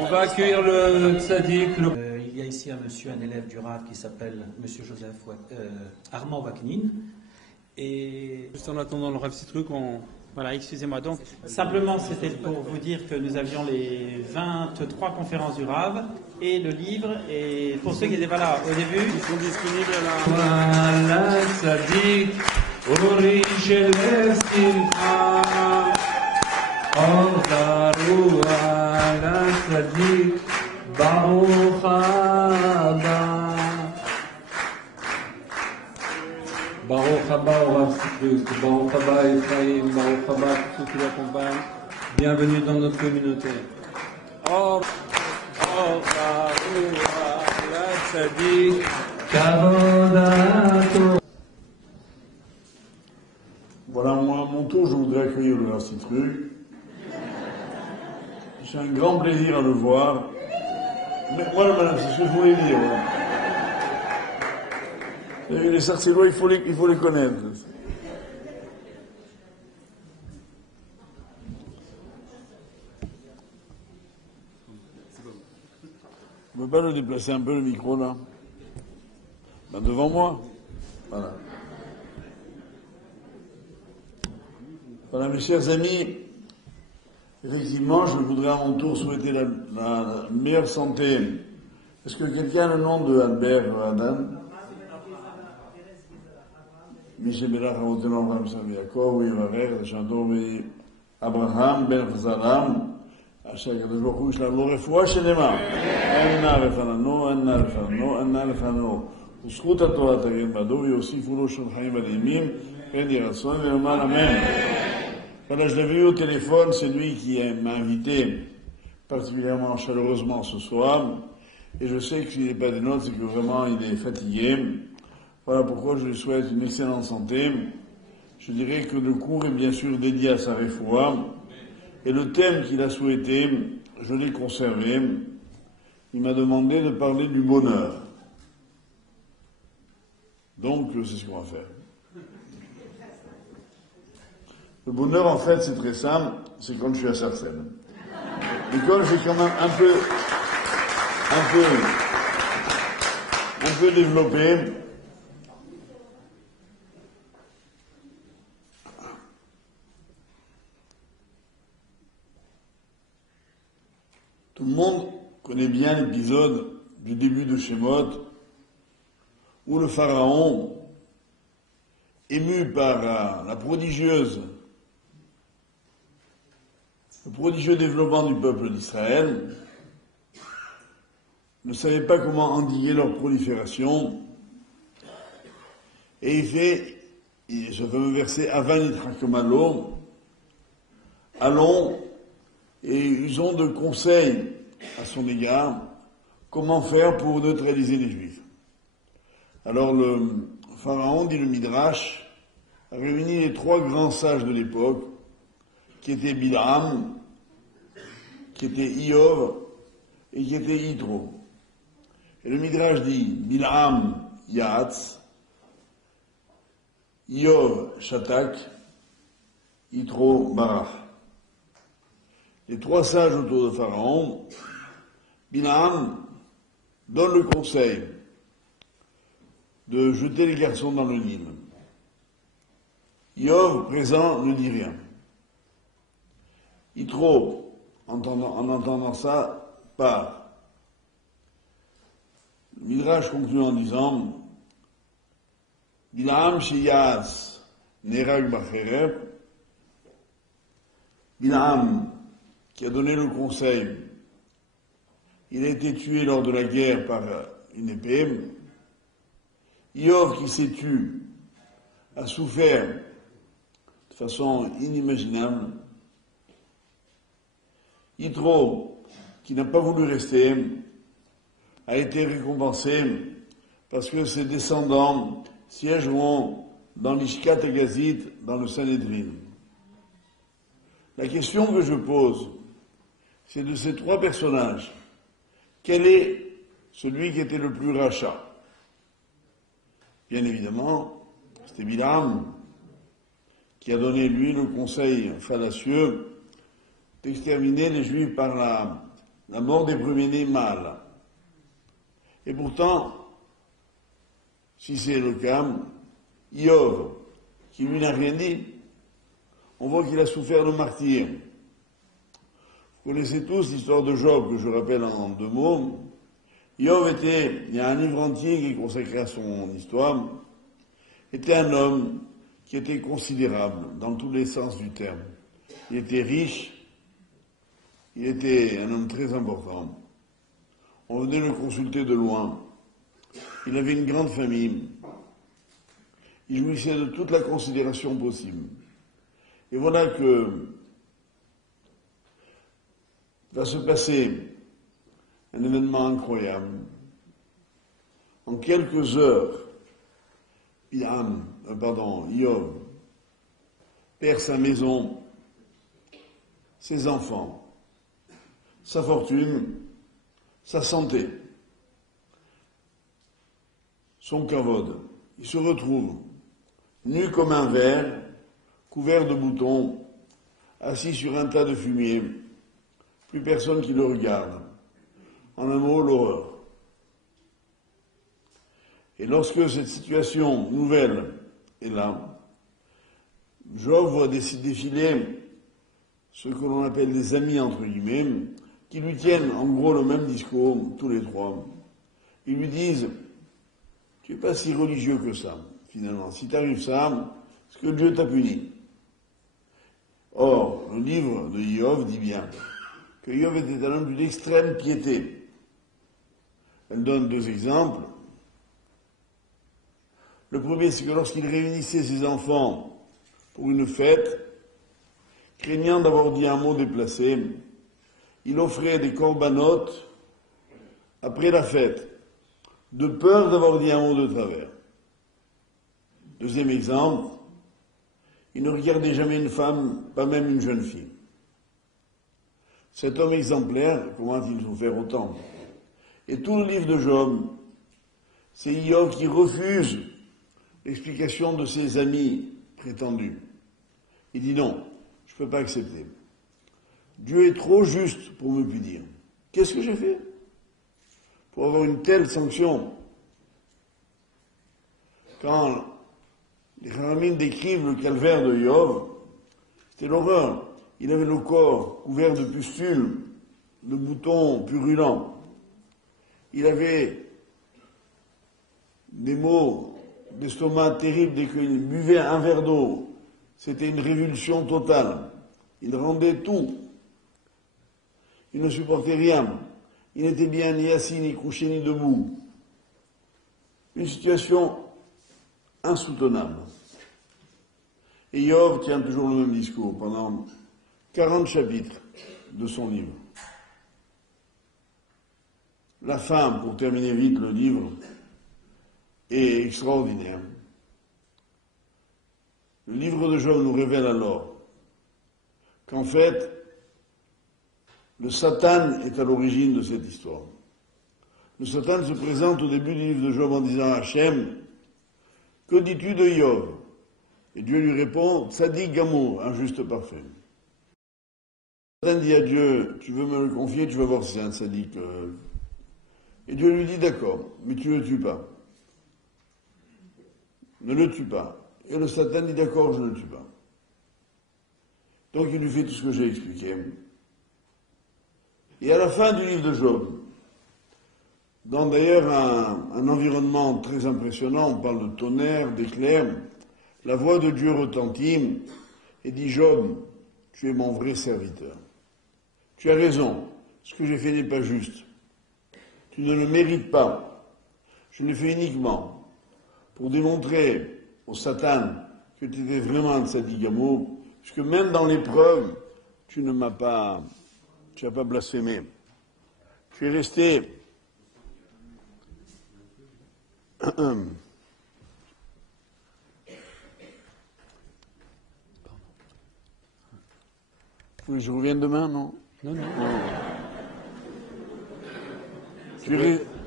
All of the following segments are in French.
On va accueillir le tzaddik. Il y a ici un élève du Rav qui s'appelle Monsieur Joseph Armand Vaknin. Et juste en attendant le Rav Citruk, Voilà, excusez-moi. Donc, simplement, c'était pour vous dire que nous avions les 23 conférences du Rav et le livre. Et pour ceux qui n'étaient pas là au début, ils sont disponibles à la tzaddik, Ori shel simcha, Or Zarua la tzaddik, Baruch haba. Baruch haba au Rav Citruk, Baruch haba Ephraim, Baruch haba tous ceux qui l'accompagnent. Bienvenue dans notre communauté. Or Zarua la tzaddik, Kavodato. Voilà, moi, à mon tour, je voudrais accueillir le Rav Citruk. J'ai un grand plaisir à le voir. Mais voilà, madame, c'est ce que je voulais dire. Voilà. Les Sarcellois, il faut les connaître. On ne peut pas le déplacer un peu, le micro, là? Ben, devant moi. Voilà. Voilà, mes chers amis, effectivement, je voudrais à mon tour souhaiter la meilleure santé. Est-ce que quelqu'un a le nom de Albert Adam? Michel Belach, Amotelon, Ram Sam Yaakov, oui, Varer, Chantor, oui, Abraham, Ben Fazalam, Achak Adjoukou, Shlam, Lorefoua, Shenema, Enna Lefanano, Enna Lefano, Enna Lefano, Uskut Torah Tagim Bado, et aussi Foulou Shon Chaim Alimim, Ben Yirasson, et Oman, Amen. Voilà, je l'ai vu au téléphone, c'est lui qui m'a invité particulièrement chaleureusement ce soir, et je sais qu'il n'est pas des nôtres, c'est que vraiment il est fatigué. Voilà pourquoi je lui souhaite une excellente santé. Je dirais que le cours est bien sûr dédié à sa réfoua, et le thème qu'il a souhaité, je l'ai conservé. Il m'a demandé de parler du bonheur. Donc, c'est ce qu'on va faire. Le bonheur, en fait, c'est très simple, c'est quand je suis à Sarcelles. Mais comme j'ai quand même un peu développé, tout le monde connaît bien l'épisode du début de Shemot, où le pharaon, ému par le prodigieux développement du peuple d'Israël, ne savait pas comment endiguer leur prolifération, et il fait ce fameux verset Avan itrakemalo, allons et usons de conseils à son égard, comment faire pour neutraliser les Juifs. Alors le pharaon, dit le Midrash, a réuni les 3 grands sages de l'époque, qui étaient Bilam, qui était Iov et qui était Yitro. Et le Midrash dit Bilam Yatz, Iov Shatak, Yitro Barach. Les 3 sages autour de Pharaon, Bilam donne le conseil de jeter les garçons dans le Nil. Iov, présent, ne dit rien. Yitro, en entendant ça, part. Le Midrash conclut en disant Bilam Sheyaz Nerag Bachereb, Bilam, qui a donné le conseil, il a été tué lors de la guerre par une épée. Iov, qui s'est tué, a souffert de façon inimaginable. Yitro, qui n'a pas voulu rester, a été récompensé parce que ses descendants siégeront dans l'Ishkat Agazit, dans le Sanhédrin. La question que je pose, c'est de ces 3 personnages, quel est celui qui était le plus rachat? Bien évidemment, c'était Bilam, qui qui a donné, lui, le conseil fallacieux d'exterminer les Juifs par la mort des premiers-nés mâles. Et pourtant, si c'est le cas, Iov, qui lui n'a rien dit, on voit qu'il a souffert de martyr. Vous connaissez tous l'histoire de Job, que je rappelle en 2 mots. Iov il y a un livre entier qui est consacré à son histoire, était un homme qui était considérable dans tous les sens du terme. Il était riche, il était un homme très important. On venait le consulter de loin. Il avait une grande famille. Il jouissait de toute la considération possible. Et voilà que va se passer un événement incroyable. En quelques heures, Iov perd sa maison, ses enfants, sa fortune, sa santé, son kavod. Il se retrouve nu comme un ver, couvert de boutons, assis sur un tas de fumier, plus personne qui le regarde. En un mot, l'horreur. Et lorsque cette situation nouvelle est là, Job voit défiler ce que l'on appelle des amis, entre guillemets, qui lui tiennent en gros le même discours, tous les 3. Ils lui disent, tu n'es pas si religieux que ça, finalement. Si t'arrive ça, c'est que Dieu t'a puni. Or, le livre de Iov dit bien que Iov était un homme d'une extrême piété. Elle donne 2 exemples. Le premier, c'est que lorsqu'il réunissait ses enfants pour une fête, craignant d'avoir dit un mot déplacé, il offrait des corbanotes après la fête, de peur d'avoir dit un mot de travers. Deuxième exemple, il ne regardait jamais une femme, pas même une jeune fille. Cet homme exemplaire, comment a-t-il souffert autant? Et tout le livre de Job, c'est Iov qui refuse l'explication de ses amis prétendus. Il dit non, je ne peux pas accepter. Dieu est trop juste pour me punir. Qu'est-ce que j'ai fait pour avoir une telle sanction? Quand les Chachamim décrivent le calvaire de Iov, c'était l'horreur. Il avait le corps couvert de pustules, de boutons purulents. Il avait des maux d'estomac terribles dès qu'il buvait un verre d'eau. C'était une révulsion totale. Il rendait tout. Il ne supportait rien. Il n'était bien ni assis, ni couché, ni debout. Une situation insoutenable. Et Iov tient toujours le même discours pendant 40 chapitres de son livre. La fin, pour terminer vite le livre, est extraordinaire. Le livre de Job nous révèle alors qu'en fait, le Satan est à l'origine de cette histoire. Le Satan se présente au début du livre de Job en disant à Hachem, que dis-tu de Iov? Et Dieu lui répond, Tzadik Gamour, un juste parfait. Satan dit à Dieu, tu veux me le confier, tu vas voir si c'est un Tzadik. Et Dieu lui dit, d'accord, mais tu ne le tues pas. Ne le tue pas. Et le Satan dit, d'accord, je ne le tue pas. Donc il lui fait tout ce que j'ai expliqué. Et à la fin du livre de Job, dans d'ailleurs un environnement très impressionnant, on parle de tonnerre, d'éclairs, la voix de Dieu retentit et dit, Job, tu es mon vrai serviteur. Tu as raison, ce que j'ai fait n'est pas juste. Tu ne le mérites pas. Je le fais uniquement pour démontrer au Satan que tu étais vraiment un tzaddik gamour, puisque même dans l'épreuve, tu n'as pas blasphémé. Tu es resté Oui, je reviens demain, non? Non, non.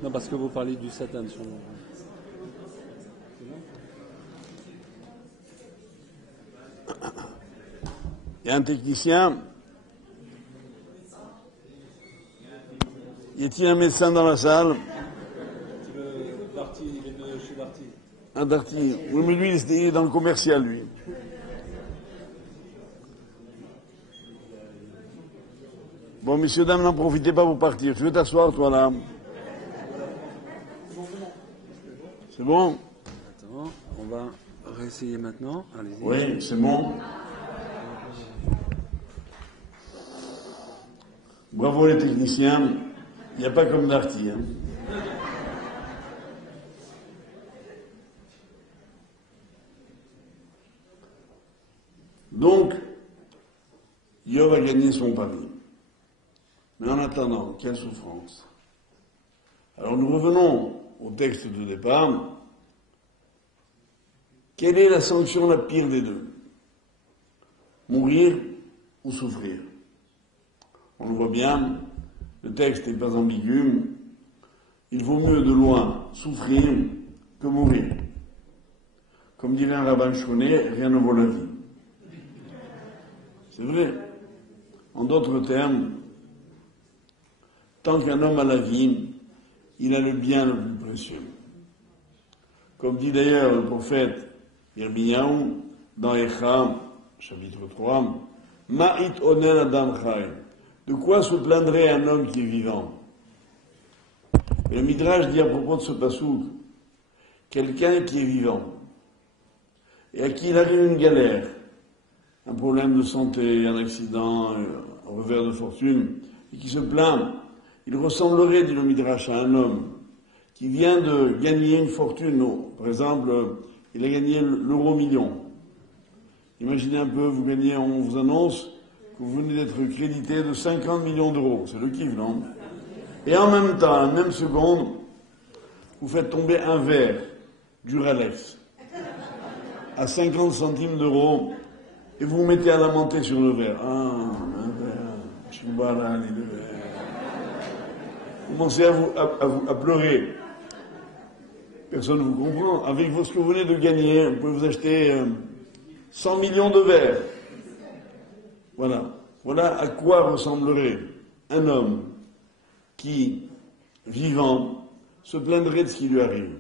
Non, parce que vous parlez du Satan sur le... Il y a un technicien. Y a-t-il un médecin dans la salle? Darty, il est de chez Darty. Un Darty. Oui, mais lui, il est dans le commercial, lui. Bon, messieurs, dames, n'en profitez pas pour partir. Tu veux t'asseoir, toi, là? C'est bon? Attends, on va réessayer maintenant. Allez-y. Oui, c'est bon. Bravo les techniciens. Il n'y a pas comme Darty. Hein. Donc, Yov a gagné son pari. Mais en attendant, quelle souffrance. Alors nous revenons au texte de départ. Quelle est la sanction la pire des deux? Mourir ou souffrir? On le voit bien, le texte n'est pas ambigu. Il vaut mieux de loin souffrir que mourir. Comme dirait un rabbin Shkoné, rien ne vaut la vie. C'est vrai. En d'autres termes, tant qu'un homme a la vie, il a le bien le plus précieux. Comme dit d'ailleurs le prophète Yirmiyahu dans Echa, chapitre 3, Ma'it onen adam chai. De quoi se plaindrait un homme qui est vivant? Et le Midrash dit à propos de ce passouk, quelqu'un qui est vivant, et à qui il arrive une galère, un problème de santé, un accident, un revers de fortune, et qui se plaint, il ressemblerait, dit le Midrash, à un homme qui vient de gagner une fortune. Par exemple, il a gagné l'euro million. Imaginez un peu, vous gagnez, on vous annonce que vous venez d'être crédité de 50 millions d'euros. C'est le kiff, non? Et en même temps, à la même seconde, vous faites tomber un verre Duralex à 50 centimes d'euros et vous vous mettez à lamenter sur le verre. Ah, un verre, Chibara, les deux verres. Vous commencez à pleurer. Personne ne vous comprend. Avec ce que vous venez de gagner, vous pouvez vous acheter 100 millions de verres. Voilà. Voilà à quoi ressemblerait un homme qui, vivant, se plaindrait de ce qui lui arrive.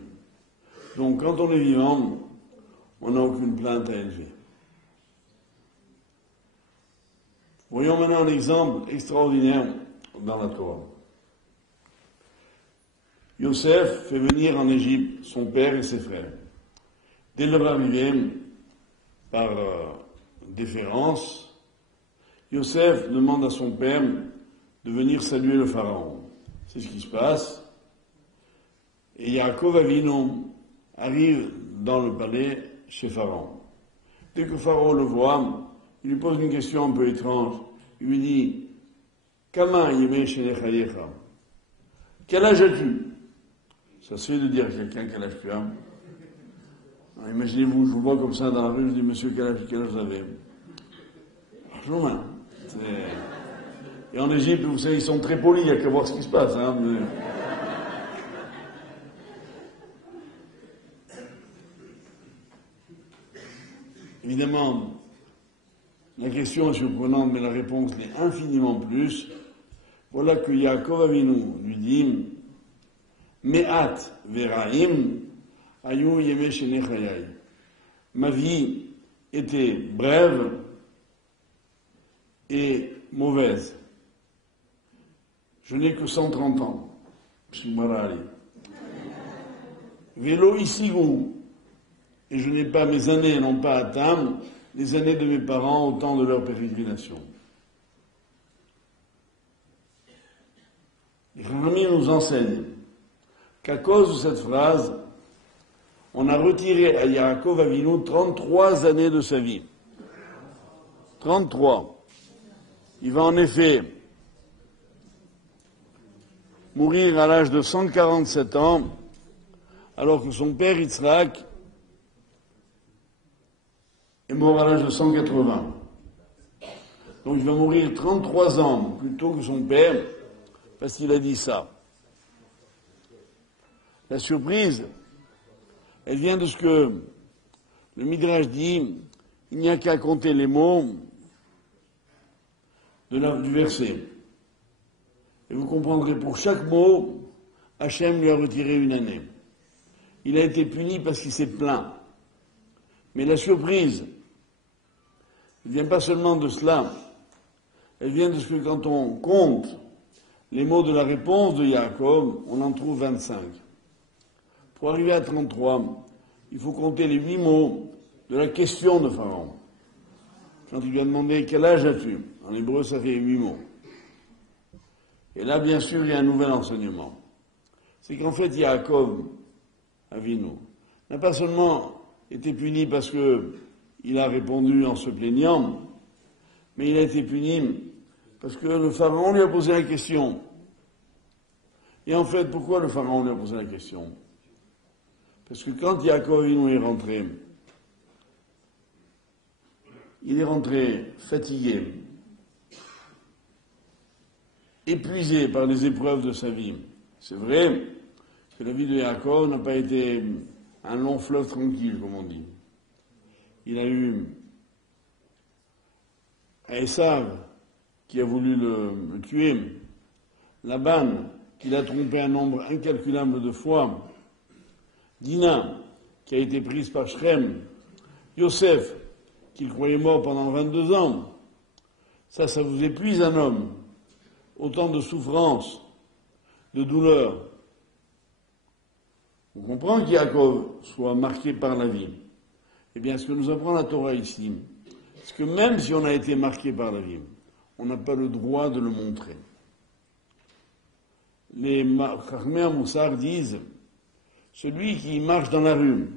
Donc, quand on est vivant, on n'a aucune plainte à élever. Voyons maintenant un exemple extraordinaire dans la Torah. Yosef fait venir en Égypte son père et ses frères. Dès leur arrivée, par déférence, Yosef demande à son père de venir saluer le pharaon. C'est ce qui se passe. Et Yaakov Avinu arrive dans le palais chez Pharaon. Dès que Pharaon le voit, il lui pose une question un peu étrange. Il lui dit, Kama yeme shenechayecha? Quel âge as-tu? Ça se fait de dire à quelqu'un quel âge tu as. Alors, imaginez-vous, je vous vois comme ça dans la rue, je dis, monsieur, quel âge vous avez? Franchement, et en Égypte, vous savez, ils sont très polis, il n'y a qu'à voir ce qui se passe. Hein, mais... Évidemment, la question est surprenante, mais la réponse l'est infiniment plus. Voilà que Yaakov Avinu lui dit, Me'at veraim ayu yeme shenechayai. Ma vie était brève et mauvaise. Je n'ai que 130 ans. Vélo isigou. Et je n'ai pas, mes années n'ont pas atteint les années de mes parents au temps de leur pérégrination. Les Chachamim nous enseignent qu'à cause de cette phrase, on a retiré à Yaakov Avinu 33 années de sa vie. 33. Il va en effet mourir à l'âge de 147 ans, alors que son père Yitzhak est mort à l'âge de 180. Donc il va mourir 33 ans plus tôt que son père, parce qu'il a dit ça. La surprise, elle vient de ce que le Midrash dit, il n'y a qu'à compter les mots, du verset. Et vous comprendrez, pour chaque mot, Hachem lui a retiré une année. Il a été puni parce qu'il s'est plaint. Mais la surprise ne vient pas seulement de cela, elle vient de ce que quand on compte les mots de la réponse de Yaakov, on en trouve 25. Pour arriver à 33, il faut compter les 8 mots de la question de Pharaon. Quand il lui a demandé quel âge as-tu? En hébreu, ça fait 8 mots. Et là, bien sûr, il y a un nouvel enseignement. C'est qu'en fait, Yaakov Avinu n'a pas seulement été puni parce qu'il a répondu en se plaignant, mais il a été puni parce que le pharaon lui a posé la question. Et en fait, pourquoi le pharaon lui a posé la question? Parce que quand Yaakov Avinu est rentré, il est rentré fatigué, épuisé par les épreuves de sa vie. C'est vrai que la vie de Yaakov n'a pas été un long fleuve tranquille, comme on dit. Il a eu Esav, qui a voulu le tuer, Laban, qui l'a trompé un nombre incalculable de fois, Dina, qui a été prise par Shrem, Yosef, qu'il croyait mort pendant 22 ans. Ça vous épuise un homme. Autant de souffrance, de douleur. On comprend qu'Yaakov soit marqué par la vie. Eh bien, ce que nous apprend la Torah ici, c'est que même si on a été marqué par la vie, on n'a pas le droit de le montrer. Les Chachmei Moussar disent, celui qui marche dans la rue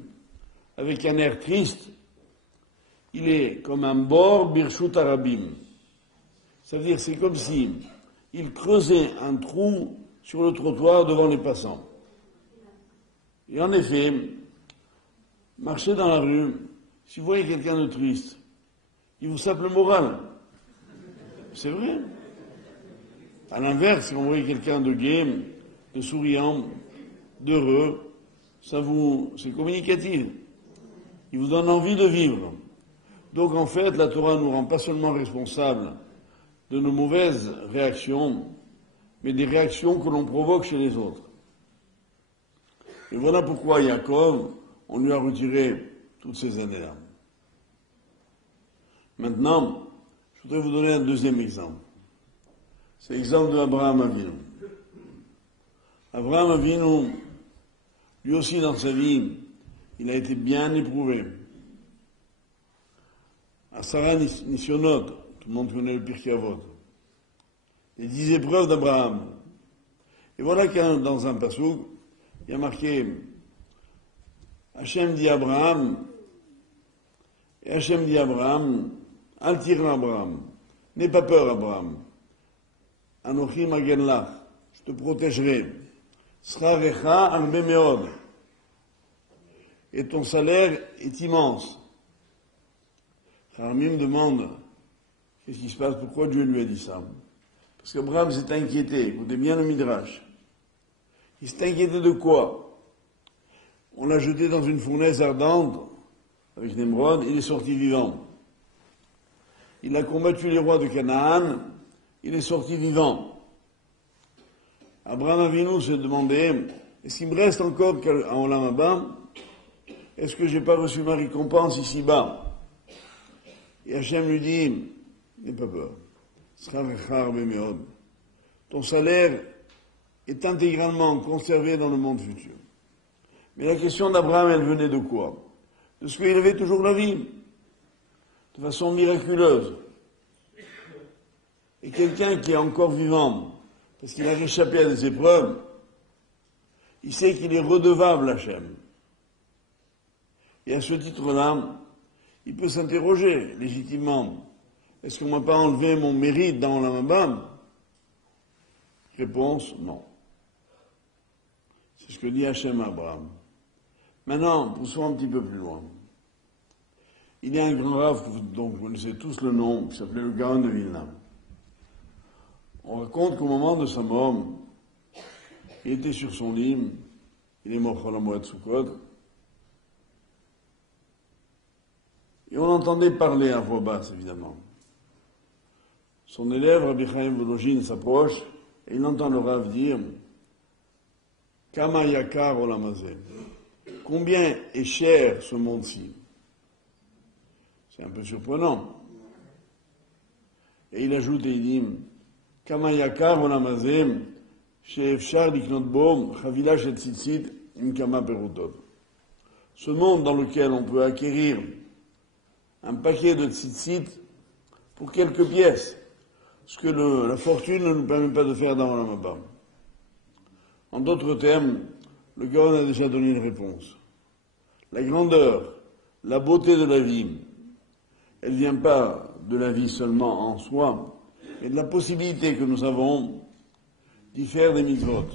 avec un air triste, il est comme un bor birshut arabim. Ça veut dire, c'est comme si il creusait un trou sur le trottoir devant les passants. Et en effet, marcher dans la rue, si vous voyez quelqu'un de triste, il vous sape le moral. C'est vrai. À l'inverse, si vous voyez quelqu'un de gai, de souriant, d'heureux, c'est communicatif. Il vous donne envie de vivre. Donc en fait, la Torah nous rend pas seulement responsables de nos mauvaises réactions, mais des réactions que l'on provoque chez les autres. Et voilà pourquoi Yaakov, on lui a retiré toutes ces années-là. Maintenant, je voudrais vous donner un deuxième exemple. C'est l'exemple de Abraham Avinu. Abraham Avinu, lui aussi dans sa vie, il a été bien éprouvé. À Sarah Nisionot, tout le monde connaît le Pirkei Avot, les 10 épreuves d'Abraham. Et voilà qu'un dans un passouk, il y a marqué Hachem dit à Abraham, et Hachem dit à Abraham, Al tira Abraham, n'aie pas peur Abraham, Anochi magen lach, je te protégerai, Srarecha arbe meod, et ton salaire est immense. Haramim demande qu'est-ce qui se passe, pourquoi Dieu lui a dit ça. Parce qu'Abraham s'est inquiété, écoutez bien le Midrash. Il s'est inquiété de quoi? On l'a jeté dans une fournaise ardente, avec Nemrod, il est sorti vivant. Il a combattu les rois de Canaan, il est sorti vivant. Abraham Avinu s'est demandé, est-ce qu'il me reste encore un Olam Haba? Est-ce que j'ai pas reçu ma récompense ici-bas? Et Hachem lui dit, n'aie pas peur. Ton salaire est intégralement conservé dans le monde futur. Mais la question d'Abraham, elle venait de quoi? De ce qu'il avait toujours la vie, de façon miraculeuse. Et quelqu'un qui est encore vivant, parce qu'il a réchappé à des épreuves, il sait qu'il est redevable à Hachem. Et à ce titre-là, il peut s'interroger légitimement. Est-ce qu'on ne m'a pas enlevé mon mérite dans la Mabam? Réponse, non. C'est ce que dit Hachem à Abraham. Maintenant, poussons un petit peu plus loin. Il y a un grand rave dont vous connaissez tous le nom, qui s'appelait le Gaon de Vilna. On raconte qu'au moment de sa mort, il était sur son lit, il est mort à la Moed Sukkot, et on l'entendait parler à voix basse, évidemment. son élève, Rabbi Chaim Volojin, s'approche et il entend le Rav dire Kama yakar olam hazeh. Combien est cher ce monde-ci? C'est un peu surprenant. Et il ajoute et il dit Kama yakar olam hazeh she'efshar liknot bo chavila shel tzitzit im kama perutot. Ce monde dans lequel on peut acquérir un paquet de tzitzit pour quelques pièces, ce que la fortune ne nous permet pas de faire dans la Mabam. En d'autres termes, le Gaon a déjà donné une réponse. La grandeur, la beauté de la vie, elle ne vient pas de la vie seulement en soi, mais de la possibilité que nous avons d'y faire des mitzvot.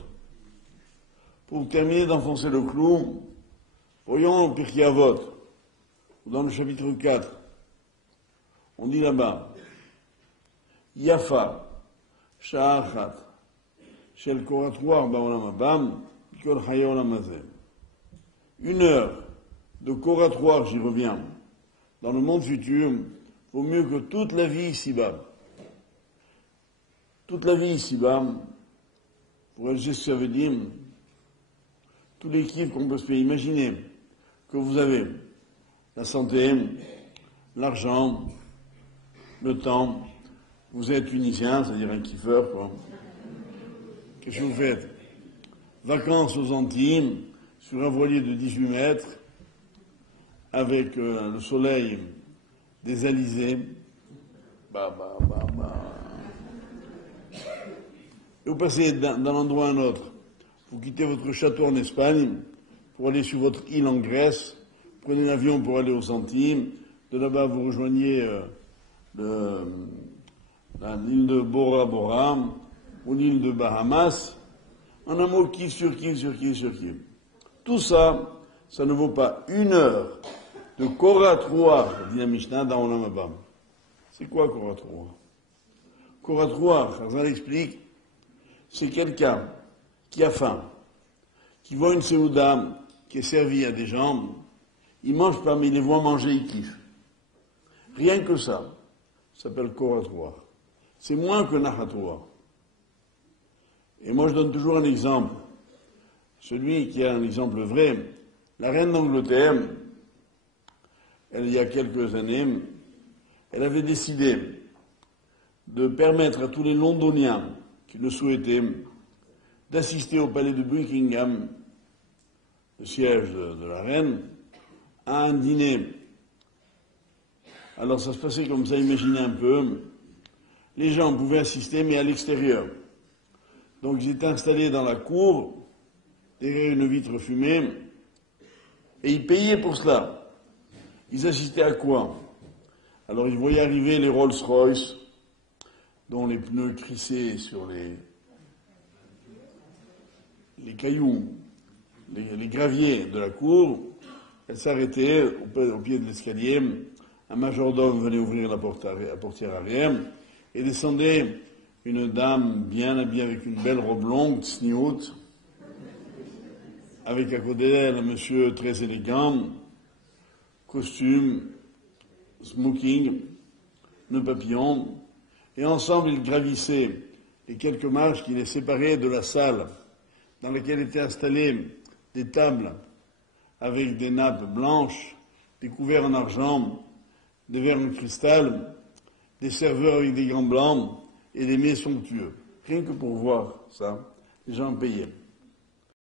Pour terminer d'enfoncer le clou, voyons au Pirkei Avot, dans le chapitre 4, on dit là-bas, Yafa, Sha'achat, Shel Koratroir Ba'olam Abam, Kol Chaye Olam Hazeh. 1 heure de Koratroir, j'y reviens, dans le monde futur, vaut mieux que toute la vie ici-bas. Toute la vie ici-bas, pour réaliser ce que ça veut dire, tous les kiffs qu'on peut se faire imaginer, que vous avez, la santé, l'argent, le temps, vous êtes tunisien, c'est-à-dire un kiffeur, quoi. Qu'est-ce que vous faites? Vacances aux Antilles, sur un voilier de 18 mètres, avec le soleil des alizés, Et vous passez d'un endroit à un autre. Vous quittez votre château en Espagne pour aller sur votre île en Grèce, prenez l'avion pour aller aux Antilles, de là-bas vous rejoignez l'île de Bora Bora ou l'île de Bahamas, en un mot, kiff sur kiff sur kiff sur kiff. Tout ça, ça ne vaut pas 1 heure de Koratroir, dit la Mishnah dans Olam Haba. C'est quoi Koratroir? Koratroir, Chazal explique, c'est quelqu'un qui a faim, qui voit une séouda qui est servie à des gens, il mange pas, mais il les voit manger, il kiffe. Rien que ça s'appelle Koratroir. C'est moins que Nachatroir. Et moi je donne toujours un exemple, celui qui a un exemple vrai. La reine d'Angleterre, il y a quelques années, elle avait décidé de permettre à tous les Londoniens qui le souhaitaient d'assister au palais de Buckingham, le siège de la reine, à un dîner. Alors ça se passait comme ça, imaginez un peu. Les gens pouvaient assister, mais à l'extérieur. Donc ils étaient installés dans la cour, derrière une vitre fumée, et ils payaient pour cela. Ils assistaient à quoi? Alors ils voyaient arriver les Rolls-Royce, dont les pneus crissaient sur les cailloux, les graviers de la cour. Elle s'arrêtait au pied de l'escalier. Un majordome venait ouvrir la portière arrière et descendait une dame bien habillée avec une belle robe longue, tsniout, avec à côté d'elle un monsieur très élégant, costume, smoking, nœud papillon, et ensemble ils gravissaient les quelques marches qui les séparaient de la salle dans laquelle étaient installées des tables avec des nappes blanches, des couverts en argent, des verres en cristal, des serveurs avec des gants blancs et des mets somptueux. Rien que pour voir ça, les gens payaient.